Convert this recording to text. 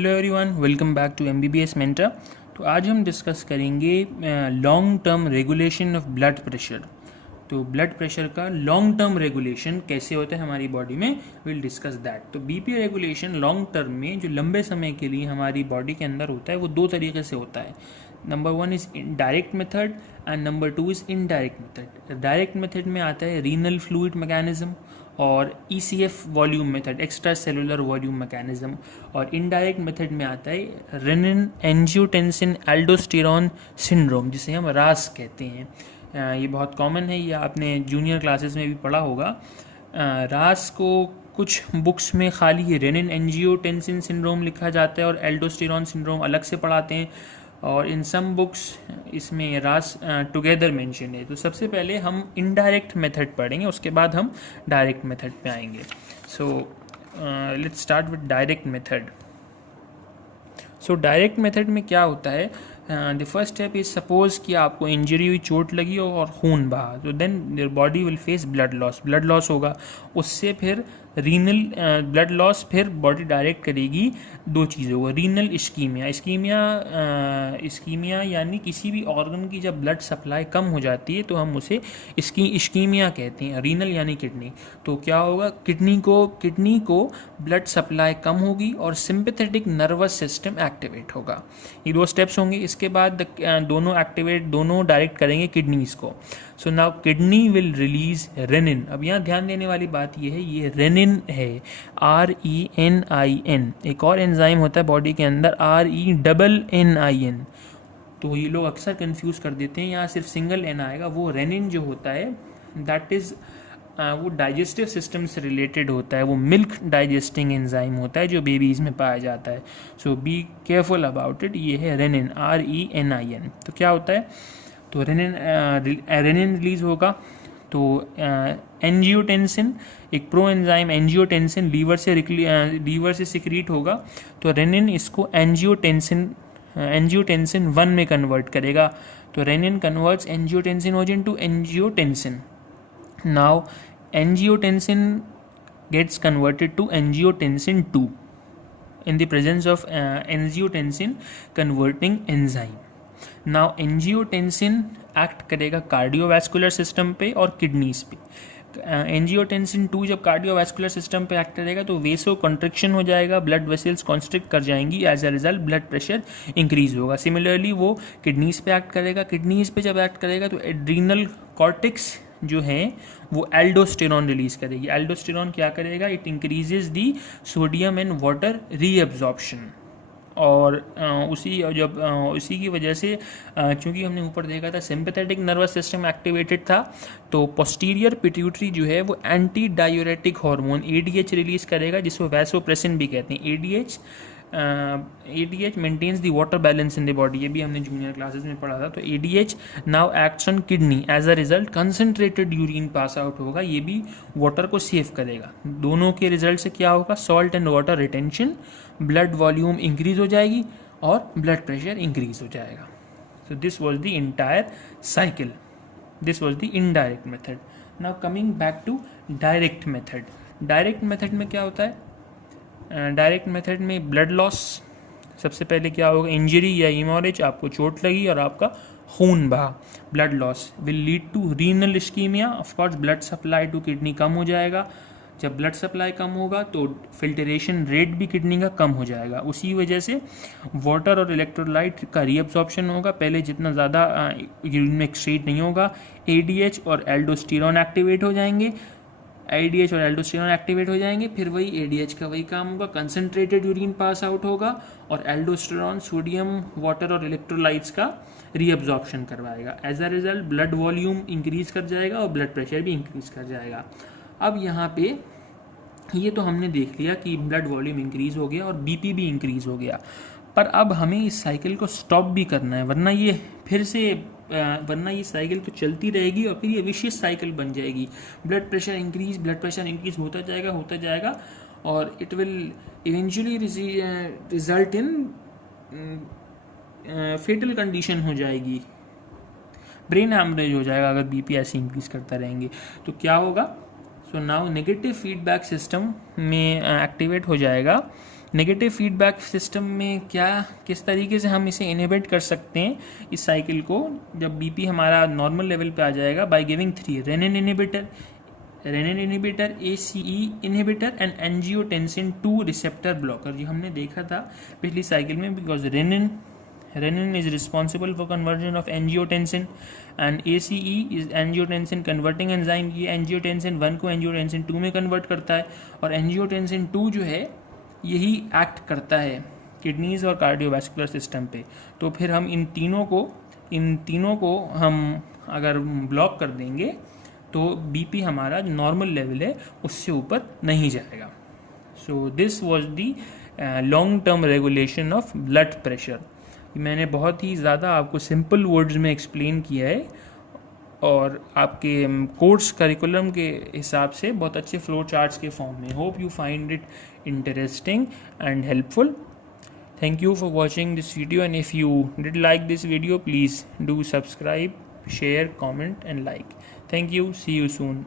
Hello everyone, welcome back to MBBS mentor. तो आज हम डिस्कस करेंगे long term regulation of blood pressure. तो ब्लड प्रेशर का लॉन्ग टर्म रेगुलेशन कैसे होता है हमारी बॉडी में, विल डिस्कस दैट। तो बीपी रेगुलेशन लॉन्ग टर्म में जो लंबे समय के लिए हमारी बॉडी के अंदर होता है वो दो तरीके से होता है। Number 1 is direct method and number 2 is indirect method. Direct method में आता है रीनल फ्लूइड मैकेनिज्म और ECF volume method, extra cellular volume mechanism. और इनडायरेक्ट मेथड में आता है रेनिन एंजियोटेंसिन एल्डोस्टेरॉन सिंड्रोम, जिसे हम रास कहते हैं। ये बहुत कॉमन है, ये आपने जूनियर क्लासेस में भी पढ़ा होगा। रास को कुछ बुक्स में खाली रेनिन एंजियोटेंसिन सिंड्रोम लिखा जाता है और एल्डोस्टेरॉन सिंड्रोम अलग से पढ़ाते हैं, और इन सम बुक्स इसमें रास टुगेदर मेंशन है। तो सबसे पहले हम इनडायरेक्ट मेथड पढ़ेंगे, उसके बाद हम डायरेक्ट मेथड पे आएंगे। So let's start with direct method. So direct method में क्या होता है, the first step is suppose कि आपको इंजरी हुई, चोट लगी और खून बहा, तो then your body will face blood loss होगा। उससे फिर रीनल ब्लड लॉस, फिर बॉडी डायरेक्ट करेगी दो चीज़ों को, रीनल इस्कीमिया यानी किसी भी ऑर्गन की जब ब्लड सप्लाई कम हो जाती है तो हम उसे इस्कीमिया कहते हैं। रीनल यानी किडनी, तो क्या होगा, किडनी को ब्लड सप्लाई कम होगी और सिंपैथेटिक नर्वस सिस्टम एक्टिवेट होगा। ये दो स्टेप्स होंगे। इसके बाद दोनों डायरेक्ट करेंगे किडनीज को। So now kidney will release renin. अब यहाँ ध्यान देने वाली बात ये है, ये रेनिन है, RENIN। एक और एंजाइम होता है बॉडी के अंदर, RENNIN। तो ये लोग अक्सर कंफ्यूज कर देते हैं, यहाँ सिर्फ सिंगल एन आएगा। वो रेनिन जो होता है दैट इज वो डाइजेस्टिव सिस्टम से रिलेटेड होता है, वो मिल्क डाइजेस्टिंग एंजाइम होता है जो बेबीज़ में पाया जाता है। सो बी केयरफुल अबाउट इट। ये है रेनिन, RENIN। तो क्या होता है, तो रेनिन रिलीज होगा, तो एंजियोटेंसिन, एक प्रो एंजाइम एंजियोटेंसिन लीवर से सिक्रीट होगा, तो रेनिन इसको एंजियोटेंसिन 1 में कन्वर्ट करेगा। तो renin converts angiotensin to angiotensin. Now angiotensin gets converted to angiotensin 2 in the presence of angiotensin converting enzyme. Now angiotensin act करेगा कार्डियोवैस्कुलर सिस्टम पे और किडनीज पे। एंजियोटेंसिन 2 जब कार्डियोवैस्कुलर सिस्टम पे एक्ट करेगा तो वेसो कंट्रिक्शन हो जाएगा, ब्लड वेसल्स कॉन्स्ट्रिक्ट कर जाएंगी, as a result blood pressure increase होगा। सिमिलरली वो किडनीज पे एक्ट करेगा, किडनीज पे जब एक्ट करेगा तो एड्रीनल कॉर्टेक्स जो है वो एल्डोस्टेरॉन रिलीज करेगी। एल्डोस्टेरॉन क्या करेगा, it increases the sodium and water reabsorption. और उसी की वजह से चूंकि हमने ऊपर देखा था सिंपैथेटिक नर्वस सिस्टम एक्टिवेटेड था, तो पोस्टीरियर पिट्यूटरी जो है वो anti diuretic hormone ADH release करेगा, जिसको वैसोप्रेसिन भी कहते हैं। ADH maintains the water balance in the body, ये भी हमने जूनियर क्लासेस में पढ़ा था। तो ADH now acts on kidney, as a result concentrated urine pass out होगा, ये भी वाटर को सेव करेगा। दोनों के रिजल्ट से क्या होगा, salt and water retention, blood volume increase हो जाएगी और ब्लड प्रेशर इंक्रीज हो जाएगा। So this was the entire cycle, this was the indirect method. Now coming back to direct method. Direct method में क्या होता है, डायरेक्ट मेथड में ब्लड लॉस, सबसे पहले क्या होगा, इंजरी या हेमोरेज, आपको चोट लगी और आपका खून बहा, blood loss will lead to renal ischemia. Of course blood supply to kidney कम हो जाएगा, जब ब्लड सप्लाई कम होगा तो फिल्टरेशन रेट भी किडनी का कम हो जाएगा, उसी वजह से वाटर और इलेक्ट्रोलाइट का रीअब्जॉर्प्शन होगा, पहले जितना ज़्यादा यूरिन में एक्सक्रीट नहीं होगा। ADH और एल्डोस्टेरॉन एक्टिवेट हो जाएंगे, फिर वही ADH का वही काम होगा, कंसनट्रेटेड यूरिन पास आउट होगा और एल्डोस्टेरॉन सोडियम, वाटर और इलेक्ट्रोलाइट्स का रीअब्जॉर्प्शन करवाएगा। As a result blood volume increase कर जाएगा और ब्लड प्रेशर भी इंक्रीज कर जाएगा। अब यहाँ पे ये तो हमने देख लिया कि ब्लड वॉल्यूम इंक्रीज हो गया और BP भी इंक्रीज हो गया, पर अब हमें इस साइकिल को स्टॉप भी करना है, वरना ये साइकिल तो चलती रहेगी और फिर ये विशियस साइकिल बन जाएगी। ब्लड प्रेशर इंक्रीज होता जाएगा और it will eventually result in fatal condition हो जाएगी, ब्रेन हैमरेज हो जाएगा अगर BP ऐसे इंक्रीज करता रहेंगे। तो क्या होगा, so now negative feedback system में एक्टिवेट हो जाएगा नेगेटिव फीडबैक सिस्टम में किस तरीके से हम इसे इनहिबिट कर सकते हैं इस साइकिल को, जब बीपी हमारा नॉर्मल लेवल पे आ जाएगा, by giving 3 renin inhibitor, ACE inhibitor and angiotensin 2 receptor blocker. ये हमने देखा था पिछली साइकिल में, because renin is responsible for conversion of angiotensin and ACE is angiotensin converting enzyme। ये angiotensin 1 को angiotensin 2 में कन्वर्ट करता है, और angiotensin 2 जो है यही एक्ट करता है किडनीज और कार्डियोवैस्कुलर सिस्टम पे। तो फिर हम इन तीनों को हम अगर ब्लॉक कर देंगे तो बीपी हमारा नॉर्मल लेवल है उससे ऊपर नहीं जाएगा। So this was the long term regulation of blood pressure. मैंने बहुत ही ज़्यादा आपको सिंपल वर्ड्स में एक्सप्लेन किया है, और आपके कोर्स करिकुलम के हिसाब से बहुत अच्छे फ्लो चार्ट्स के फॉर्म में। Hope you find it interesting and helpful. Thank you for watching this video, and if you did like this video, please do subscribe, share, comment and like. Thank you. See you soon.